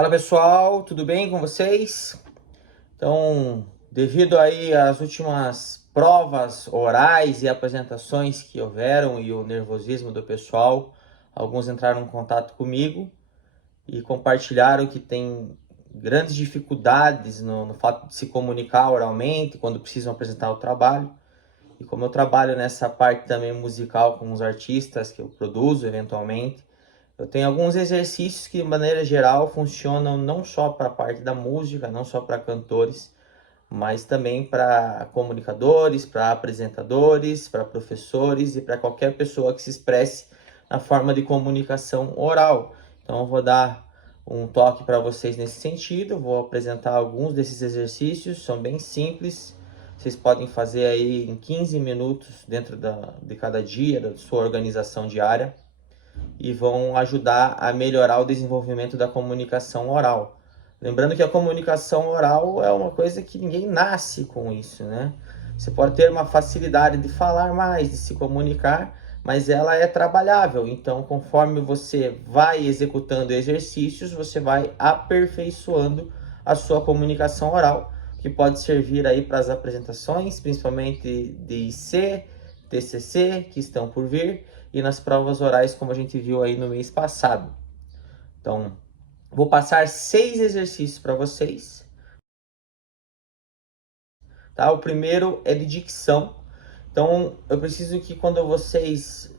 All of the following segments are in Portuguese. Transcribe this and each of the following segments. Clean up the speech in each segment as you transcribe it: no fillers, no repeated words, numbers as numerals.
Fala pessoal, tudo bem com vocês? Então, devido aí às últimas provas orais e apresentações que houveram e o nervosismo do pessoal, alguns entraram em contato comigo e compartilharam que tem grandes dificuldades no fato de se comunicar oralmente quando precisam apresentar o trabalho. E como eu trabalho nessa parte também musical com os artistas que eu produzo eventualmente, eu tenho alguns exercícios que, de maneira geral, funcionam não só para a parte da música, não só para cantores, mas também para comunicadores, para apresentadores, para professores e para qualquer pessoa que se expresse na forma de comunicação oral. Então, eu vou dar um toque para vocês nesse sentido, vou apresentar alguns desses exercícios, são bem simples, vocês podem fazer aí em 15 minutos dentro de cada dia, da sua organização diária, e vão ajudar a melhorar o desenvolvimento da comunicação oral. Lembrando que a comunicação oral é uma coisa que ninguém nasce com isso, né? Você pode ter uma facilidade de falar mais, de se comunicar, mas ela é trabalhável. Então, conforme você vai executando exercícios, você vai aperfeiçoando a sua comunicação oral, que pode servir aí para as apresentações, principalmente de IC, TCC, que estão por vir, e nas provas orais, como a gente viu aí no mês passado. Então, vou passar 6 exercícios para vocês. Tá? O primeiro é de dicção. Então, eu preciso que quando vocês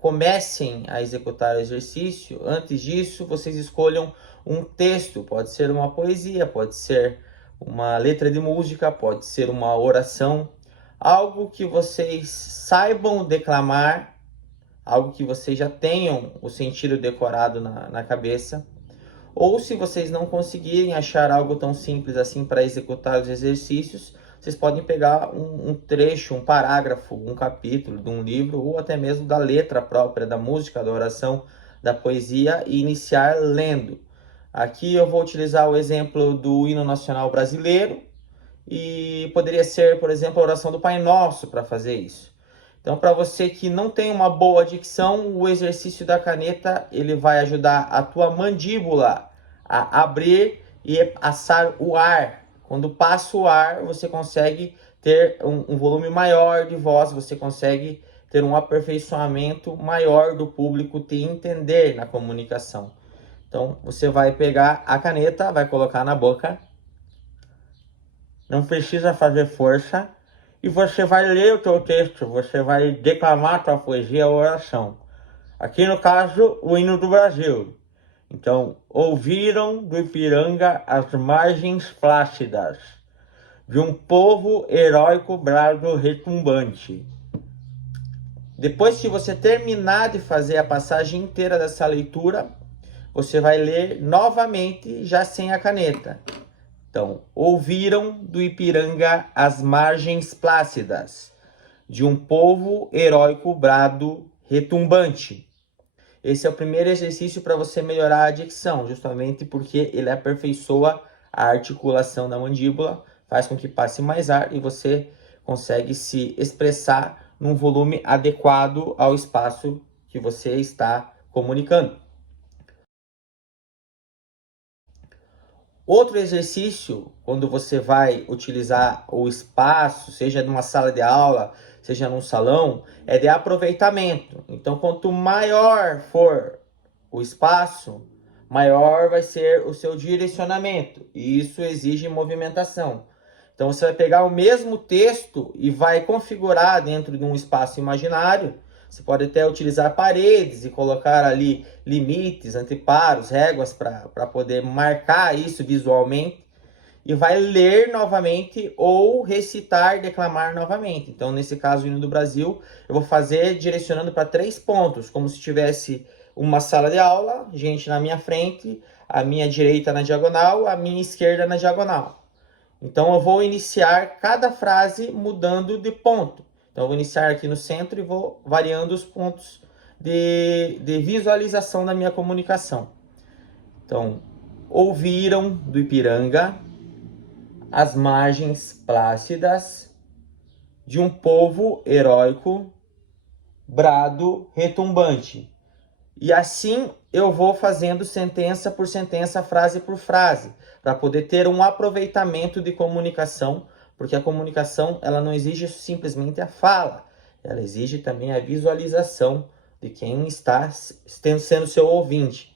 comecem a executar o exercício, antes disso, vocês escolham um texto. Pode ser uma poesia, pode ser uma letra de música, pode ser uma oração. Algo que vocês saibam declamar, algo que vocês já tenham o sentido decorado na cabeça. Ou se vocês não conseguirem achar algo tão simples assim para executar os exercícios, vocês podem pegar um trecho, um parágrafo, um capítulo de um livro, ou até mesmo da letra própria da música, da oração, da poesia, e iniciar lendo. Aqui eu vou utilizar o exemplo do hino nacional brasileiro, e poderia ser, por exemplo, a oração do Pai Nosso para fazer isso. Então, para você que não tem uma boa dicção, o exercício da caneta ele vai ajudar a tua mandíbula a abrir e passar o ar. Quando passa o ar, você consegue ter um volume maior de voz, você consegue ter um aperfeiçoamento maior do público te entender na comunicação. Então, você vai pegar a caneta, vai colocar na boca, não precisa fazer força, e você vai ler o teu texto, você vai declamar a tua poesia ou oração. Aqui no caso, o hino do Brasil. Então, ouviram do Ipiranga as margens plácidas de um povo heróico brado retumbante. Depois que você terminar de fazer a passagem inteira dessa leitura, você vai ler novamente, já sem a caneta. Então, ouviram do Ipiranga as margens plácidas de um povo heróico brado retumbante. Esse é o primeiro exercício para você melhorar a dicção, justamente porque ele aperfeiçoa a articulação da mandíbula, faz com que passe mais ar e você consegue se expressar num volume adequado ao espaço que você está comunicando. Outro exercício, quando você vai utilizar o espaço, seja numa sala de aula, seja num salão, é de aproveitamento. Então, quanto maior for o espaço, maior vai ser o seu direcionamento. E isso exige movimentação. Então, você vai pegar o mesmo texto e vai configurar dentro de um espaço imaginário. Você pode até utilizar paredes e colocar ali limites, anteparos, réguas para poder marcar isso visualmente. E vai ler novamente ou recitar, declamar novamente. Então, nesse caso, o hino do Brasil, eu vou fazer direcionando para 3 pontos, como se tivesse uma sala de aula, gente na minha frente, a minha direita na diagonal, a minha esquerda na diagonal. Então, eu vou iniciar cada frase mudando de ponto. Então, eu vou iniciar aqui no centro e vou variando os pontos de visualização da minha comunicação. Então, ouviram do Ipiranga as margens plácidas de um povo heróico, brado retumbante. E assim eu vou fazendo sentença por sentença, frase por frase, para poder ter um aproveitamento de comunicação, porque a comunicação ela não exige simplesmente a fala, ela exige também a visualização de quem está sendo seu ouvinte.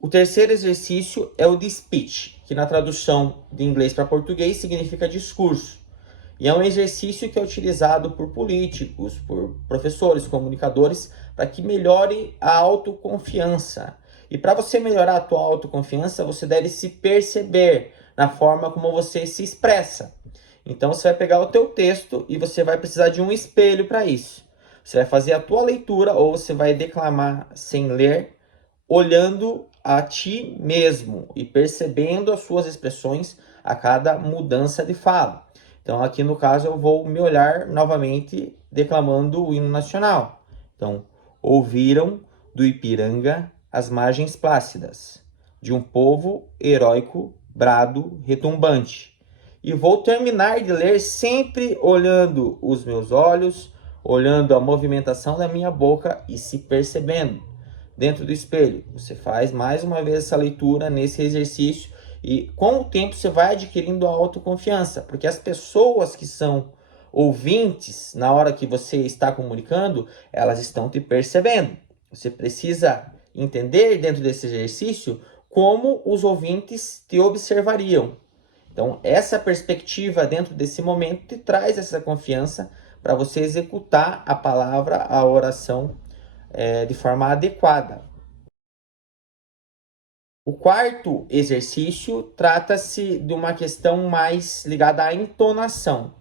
O terceiro exercício é o de speech, que na tradução de inglês para português significa discurso. E é um exercício que é utilizado por políticos, por professores, comunicadores, para que melhore a autoconfiança. E para você melhorar a tua autoconfiança, você deve se perceber na forma como você se expressa. Então você vai pegar o teu texto e você vai precisar de um espelho para isso. Você vai fazer a tua leitura ou você vai declamar sem ler, olhando a ti mesmo e percebendo as suas expressões a cada mudança de fala. Então, aqui no caso, eu vou me olhar novamente declamando o hino nacional. Então, ouviram do Ipiranga as margens plácidas, de um povo heróico, brado, retumbante. E vou terminar de ler sempre olhando os meus olhos, olhando a movimentação da minha boca e se percebendo dentro do espelho. Você faz mais uma vez essa leitura nesse exercício e com o tempo você vai adquirindo a autoconfiança, porque as pessoas que são ouvintes na hora que você está comunicando, elas estão te percebendo. Você precisa entender dentro desse exercício como os ouvintes te observariam. Então, essa perspectiva dentro desse momento te traz essa confiança para você executar a palavra, a oração de forma adequada. O quarto exercício trata-se de uma questão mais ligada à entonação.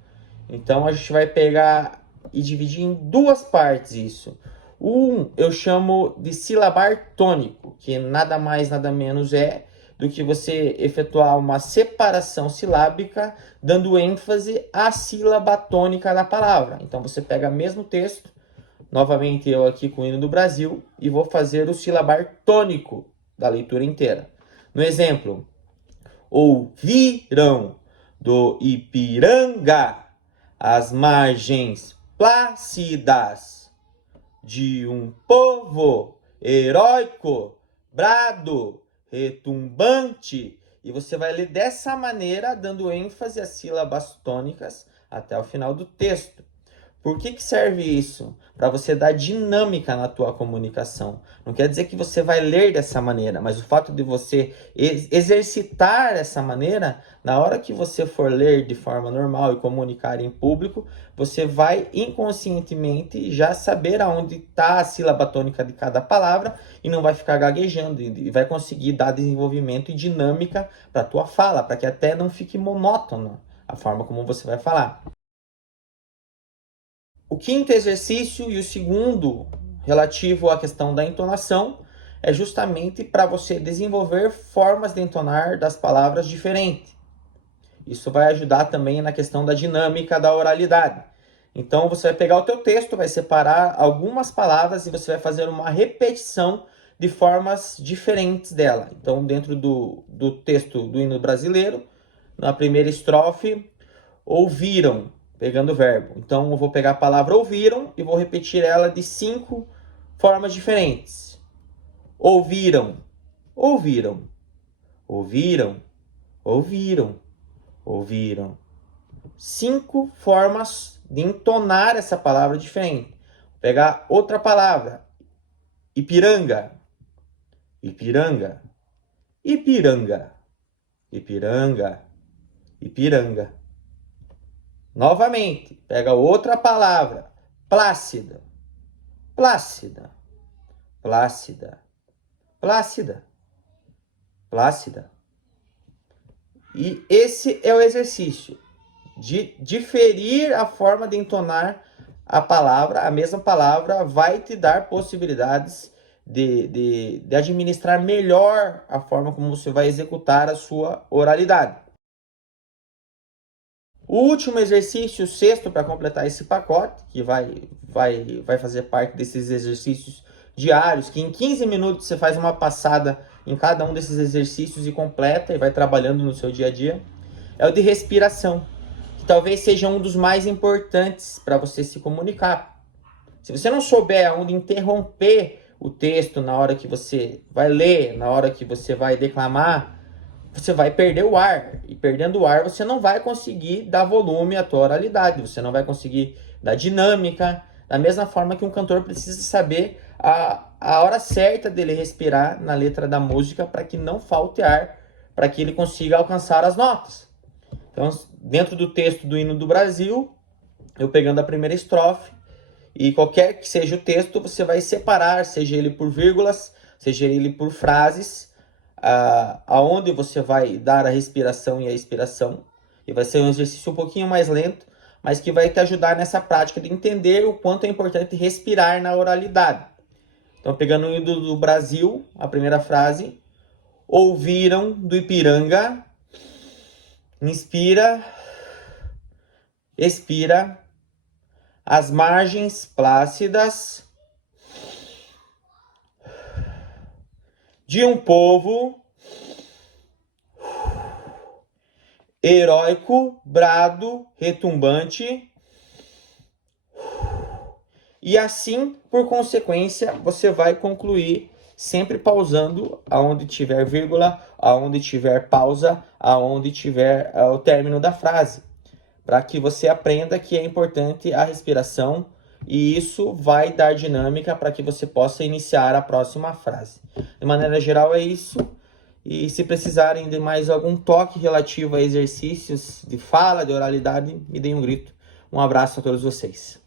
Então, a gente vai pegar e dividir em duas partes isso. Um eu chamo de silabar tônico, que nada mais, nada menos é do que você efetuar uma separação silábica, dando ênfase à sílaba tônica da palavra. Então, você pega o mesmo texto, novamente eu aqui com o hino do Brasil, e vou fazer o silabar tônico da leitura inteira. No exemplo, ouviram do Ipiranga as margens plácidas de um povo heróico, brado, retumbante. E você vai ler dessa maneira, dando ênfase às sílabas tônicas até o final do texto. Por que serve isso? Para você dar dinâmica na tua comunicação. Não quer dizer que você vai ler dessa maneira, mas o fato de você exercitar essa maneira, na hora que você for ler de forma normal e comunicar em público, você vai inconscientemente já saber aonde está a sílaba tônica de cada palavra e não vai ficar gaguejando e vai conseguir dar desenvolvimento e dinâmica para a tua fala, para que até não fique monótono a forma como você vai falar. O quinto exercício e o segundo, relativo à questão da entonação, é justamente para você desenvolver formas de entonar das palavras diferentes. Isso vai ajudar também na questão da dinâmica da oralidade. Então, você vai pegar o teu texto, vai separar algumas palavras e você vai fazer uma repetição de formas diferentes dela. Então, dentro do texto do hino brasileiro, na primeira estrofe, ouviram, pegando o verbo. Então, eu vou pegar a palavra ouviram e vou repetir ela de 5 formas diferentes. Ouviram, ouviram, ouviram, ouviram, ouviram. 5 formas de entonar essa palavra diferente. Vou pegar outra palavra. Ipiranga, Ipiranga, Ipiranga, Ipiranga, Ipiranga. Novamente, pega outra palavra, plácida, plácida, plácida, plácida, plácida. E esse é o exercício de diferir a forma de entonar a palavra. A mesma palavra vai te dar possibilidades de administrar melhor a forma como você vai executar a sua oralidade. O último exercício, o sexto, para completar esse pacote, que vai fazer parte desses exercícios diários, que em 15 minutos você faz uma passada em cada um desses exercícios e completa e vai trabalhando no seu dia a dia, é o de respiração, que talvez seja um dos mais importantes para você se comunicar. Se você não souber onde interromper o texto na hora que você vai ler, na hora que você vai declamar, você vai perder o ar. E perdendo o ar, você não vai conseguir dar volume à tua oralidade, você não vai conseguir dar dinâmica. Da mesma forma que um cantor precisa saber a hora certa dele respirar na letra da música para que não falte ar, para que ele consiga alcançar as notas. Então, dentro do texto do Hino do Brasil, eu pegando a primeira estrofe, e qualquer que seja o texto, você vai separar, seja ele por vírgulas, seja ele por frases, aonde você vai dar a respiração e a expiração. E vai ser um exercício um pouquinho mais lento, mas que vai te ajudar nessa prática de entender o quanto é importante respirar na oralidade. Então, pegando o Hino do Brasil, a primeira frase: ouviram do Ipiranga, inspira, expira, as margens plácidas de um povo heróico, brado, retumbante. E assim, por consequência, você vai concluir sempre pausando aonde tiver vírgula, aonde tiver pausa, aonde tiver o término da frase, para que você aprenda que é importante a respiração, e isso vai dar dinâmica para que você possa iniciar a próxima frase. De maneira geral é isso, e se precisarem de mais algum toque relativo a exercícios de fala, de oralidade, me deem um grito. Um abraço a todos vocês.